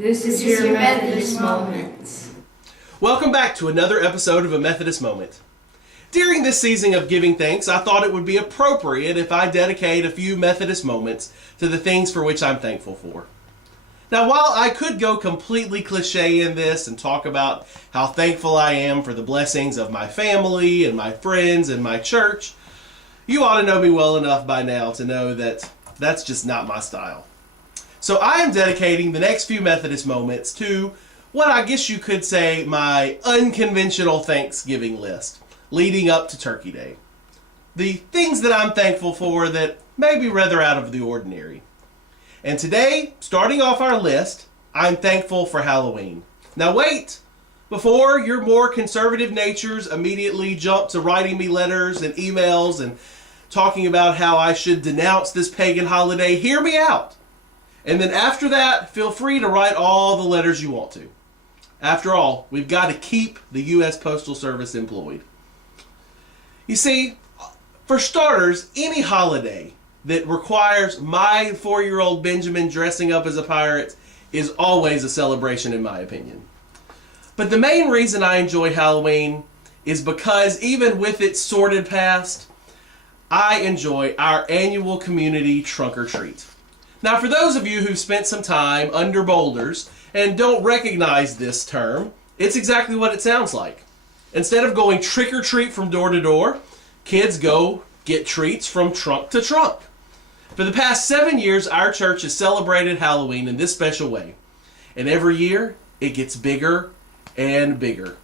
This is your Methodist Moments. Welcome back to another episode of A Methodist Moment. During this season of giving thanks, I thought it would be appropriate if I dedicate a few Methodist moments to the things for which I'm thankful for. Now, while I could go completely cliche in this and talk about how thankful I am for the blessings of my family and my friends and my church, you ought to know me well enough by now to know that that's just not my style. So I am dedicating the next few Methodist moments to what I guess you could say my unconventional Thanksgiving list leading up to Turkey Day. The things that I'm thankful for that may be rather out of the ordinary. And today, starting off our list, I'm thankful for Halloween. Now wait, before your more conservative natures immediately jump to writing me letters and emails and talking about how I should denounce this pagan holiday, hear me out. And then after that, feel free to write all the letters you want to. After all, we've got to keep the U.S. Postal Service employed. You see, for starters, any holiday that requires my 4-year-old Benjamin dressing up as a pirate is always a celebration in my opinion. But the main reason I enjoy Halloween is because even with its sordid past, I enjoy our annual community trunk or treat. Now, for those of you who've spent some time under boulders and don't recognize this term, it's exactly what it sounds like. Instead of going trick or treat from door to door, kids go get treats from trunk to trunk. For the past 7 years, our church has celebrated Halloween in this special way. And every year, it gets bigger and bigger.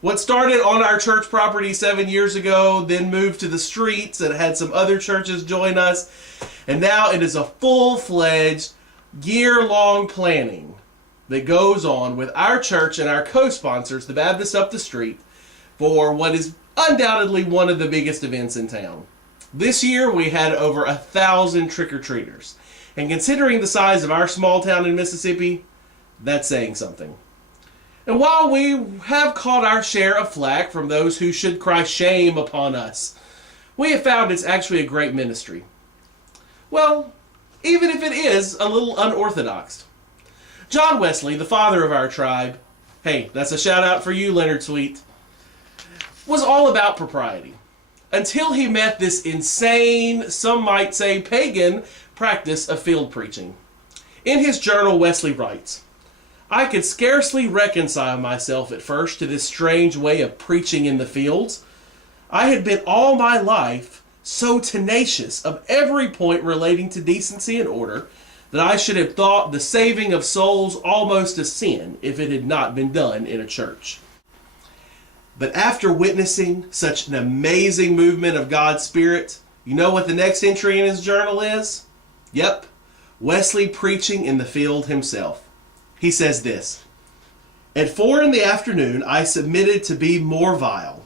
What started on our church property 7 years ago, then moved to the streets and had some other churches join us. And now it is a full-fledged, year-long planning that goes on with our church and our co-sponsors, the Baptist up the street, for what is undoubtedly one of the biggest events in town. This year we had over 1,000 trick-or-treaters. And considering the size of our small town in Mississippi, that's saying something. And while we have caught our share of flack from those who should cry shame upon us, we have found it's actually a great ministry. Well, even if it is a little unorthodox. John Wesley, the father of our tribe, hey, that's a shout out for you, Leonard Sweet, was all about propriety. Until he met this insane, some might say pagan, practice of field preaching. In his journal, Wesley writes, "I could scarcely reconcile myself at first to this strange way of preaching in the fields. I had been all my life so tenacious of every point relating to decency and order that I should have thought the saving of souls almost a sin if it had not been done in a church. But after witnessing such an amazing movement of God's Spirit, you know what the next entry in his journal is? Yep, Wesley preaching in the field himself. He says this, 'At 4 PM I submitted to be more vile,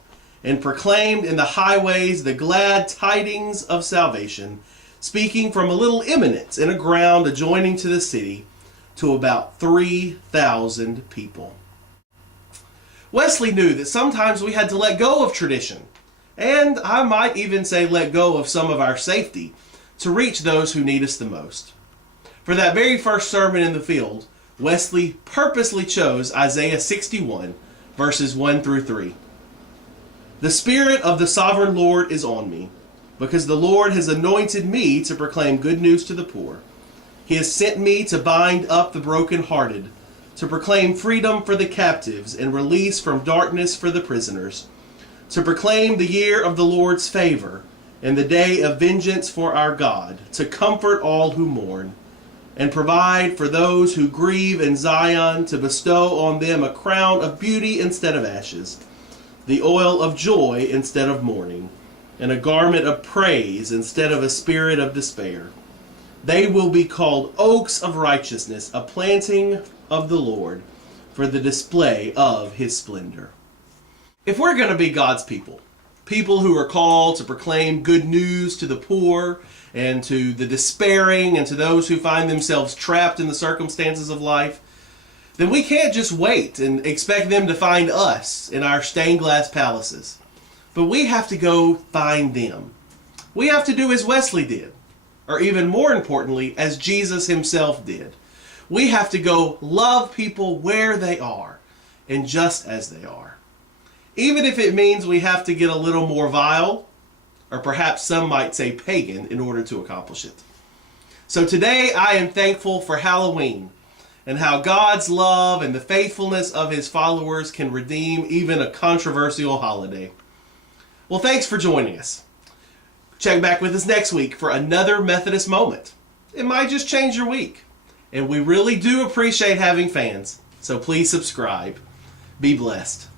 and proclaimed in the highways the glad tidings of salvation, speaking from a little eminence in a ground adjoining to the city, to about 3,000 people.'" Wesley knew that sometimes we had to let go of tradition, and I might even say let go of some of our safety, to reach those who need us the most. For that very first sermon in the field, Wesley purposely chose Isaiah 61, verses 1 through 3. "The Spirit of the Sovereign Lord is on me, because the Lord has anointed me to proclaim good news to the poor. He has sent me to bind up the brokenhearted, to proclaim freedom for the captives and release from darkness for the prisoners, to proclaim the year of the Lord's favor and the day of vengeance for our God, to comfort all who mourn, and provide for those who grieve in Zion, to bestow on them a crown of beauty instead of ashes, the oil of joy instead of mourning, and a garment of praise instead of a spirit of despair. They will be called oaks of righteousness, a planting of the Lord, for the display of his splendor." If we're going to be God's people, people who are called to proclaim good news to the poor and to the despairing and to those who find themselves trapped in the circumstances of life, then we can't just wait and expect them to find us in our stained glass palaces. But we have to go find them. We have to do as Wesley did, or even more importantly, as Jesus himself did. We have to go love people where they are and just as they are. Even if it means we have to get a little more vile, or perhaps some might say pagan, in order to accomplish it. So today I am thankful for Halloween and how God's love and the faithfulness of his followers can redeem even a controversial holiday. Well, thanks for joining us. Check back with us next week for another Methodist moment. It might just change your week. And we really do appreciate having fans, so please subscribe. Be blessed.